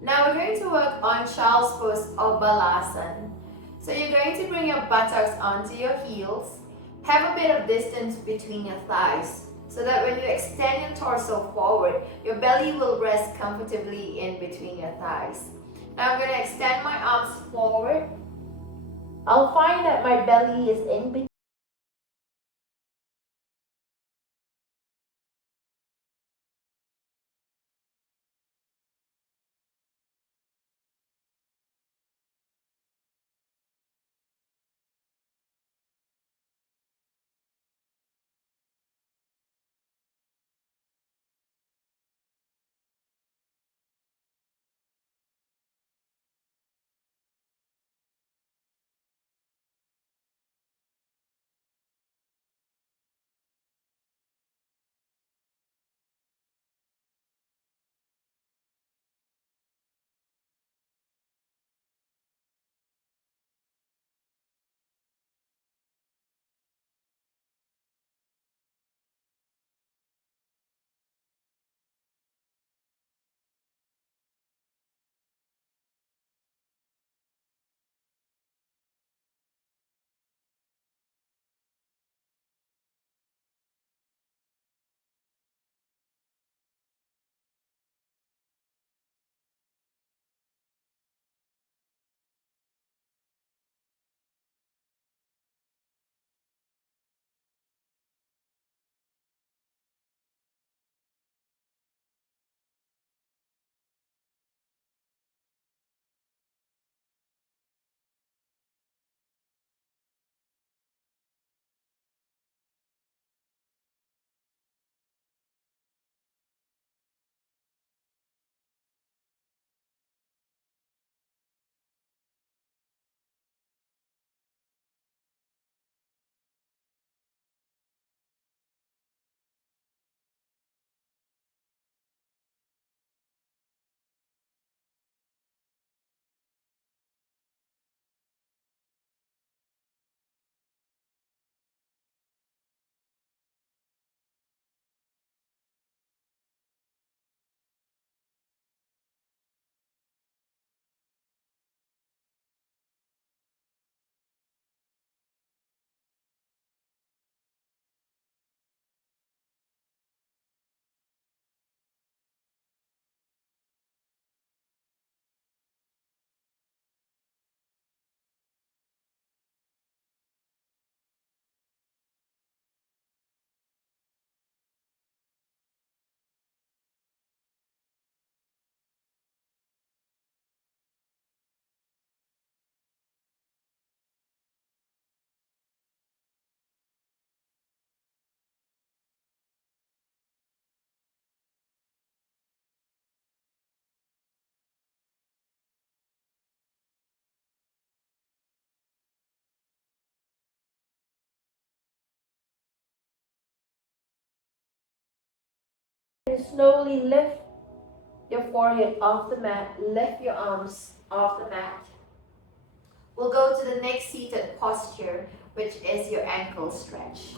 Now we're going to work on child's pose or Balasana. So you're going to bring your buttocks onto your heels. Have a bit of distance between your thighs so that when you extend your torso forward, your belly will rest comfortably in between your thighs. Now I'm going to extend my arms forward. I'll find that my belly is in between. Slowly lift your forehead off the mat, lift your arms off the mat. We'll go to the next seated posture, which is your ankle stretch.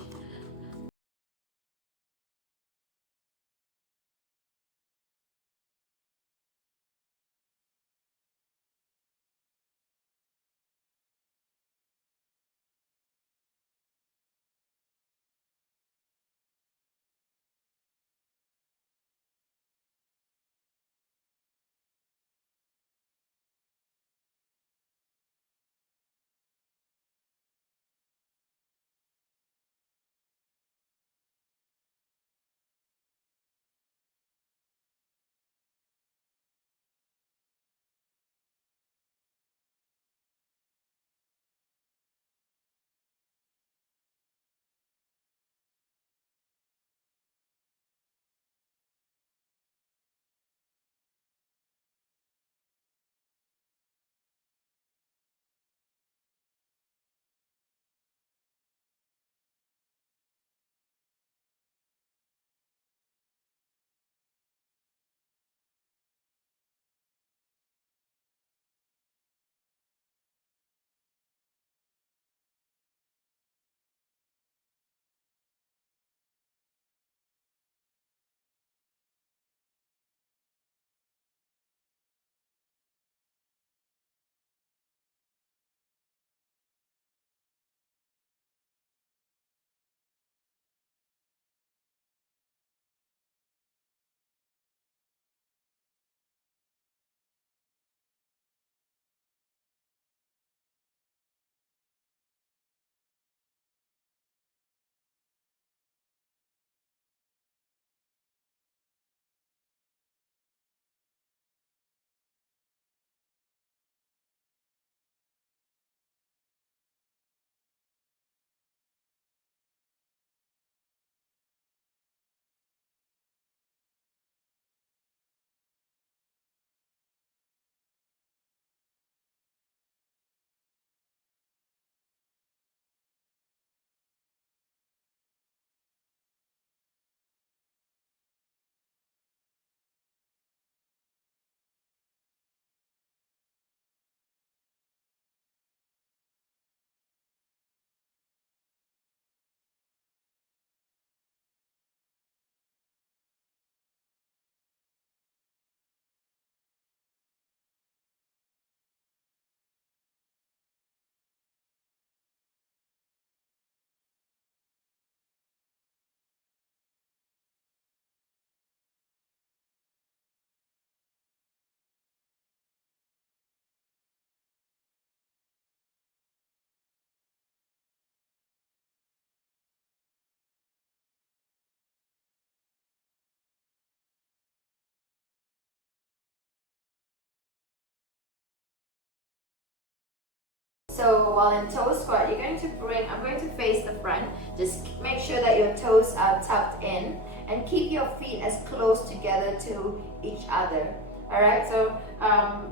So while in toe squat, I'm going to face the front. Just make sure that your toes are tucked in and keep your feet as close together to each other. All right, so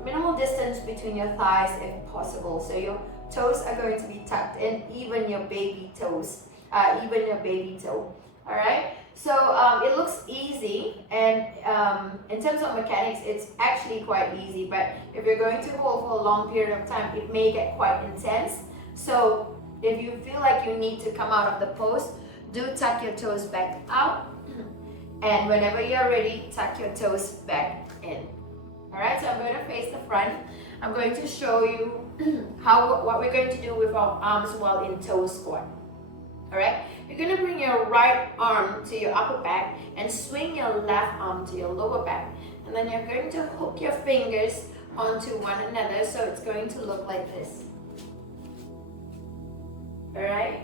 minimal distance between your thighs if possible. So your toes are going to be tucked in, even your baby toes, even your baby toe. All right, so it looks easy, and in terms of mechanics, it's actually quite easy. But if you're going to hold for a long period of time, it may get quite intense. So if you feel like you need to come out of the pose, do tuck your toes back out, and whenever you're ready, tuck your toes back in. All right, so I'm going to face the front. I'm going to show you what we're going to do with our arms while in toe squat. All right, you're going to bring your right arm to your upper back and swing your left arm to your lower back. And then you're going to hook your fingers onto one another, so it's going to look like this. All right,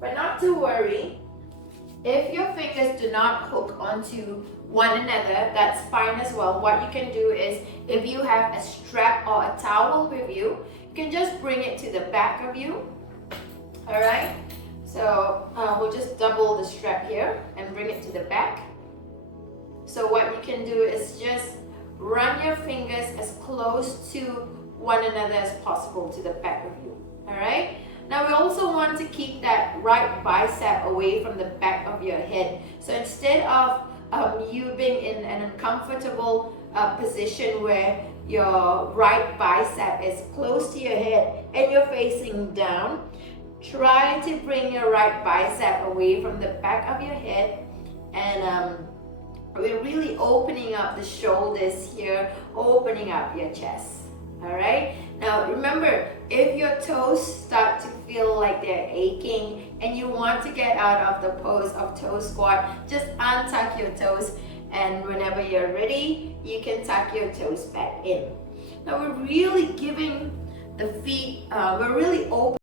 but not to worry. If your fingers do not hook onto one another, that's fine as well. What you can do is, if you have a strap or a towel with you, you can just bring it to the back of you. All right, so we'll just double the strap here and bring it to the back. So what you can do is just run your fingers as close to one another as possible to the back of you. All right. Now we also want to keep that right bicep away from the back of your head. So instead of you being in an uncomfortable position where your right bicep is close to your head and you're facing down, try to bring your right bicep away from the back of your head, and we're really opening up the shoulders here, opening up your chest. All right, now remember, if your toes start to feel like they're aching and you want to get out of the pose of toe squat, just untuck your toes, and whenever you're ready, you can tuck your toes back in. Now we're really giving the feet, we're really open.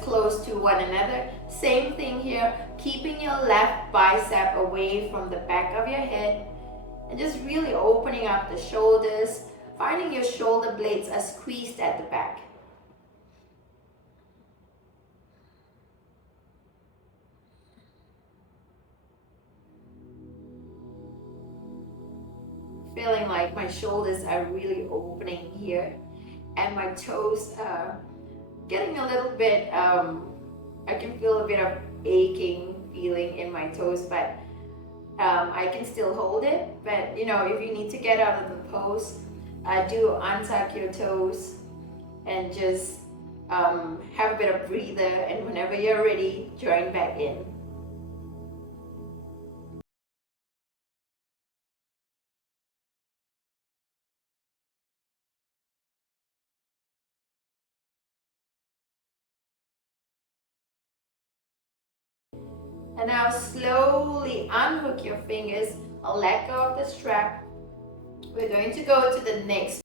Close to one another. Same thing here, keeping your left bicep away from the back of your head and just really opening up the shoulders, finding your shoulder blades are squeezed at the back. Feeling like my shoulders are really opening here and my toes are getting a little bit, I can feel a bit of aching feeling in my toes, but I can still hold it. But you know, if you need to get out of the pose, do untuck your toes and just have a bit of breather, and whenever you're ready, join back in. And now slowly unhook your fingers or let go of the strap. We're going to go to the next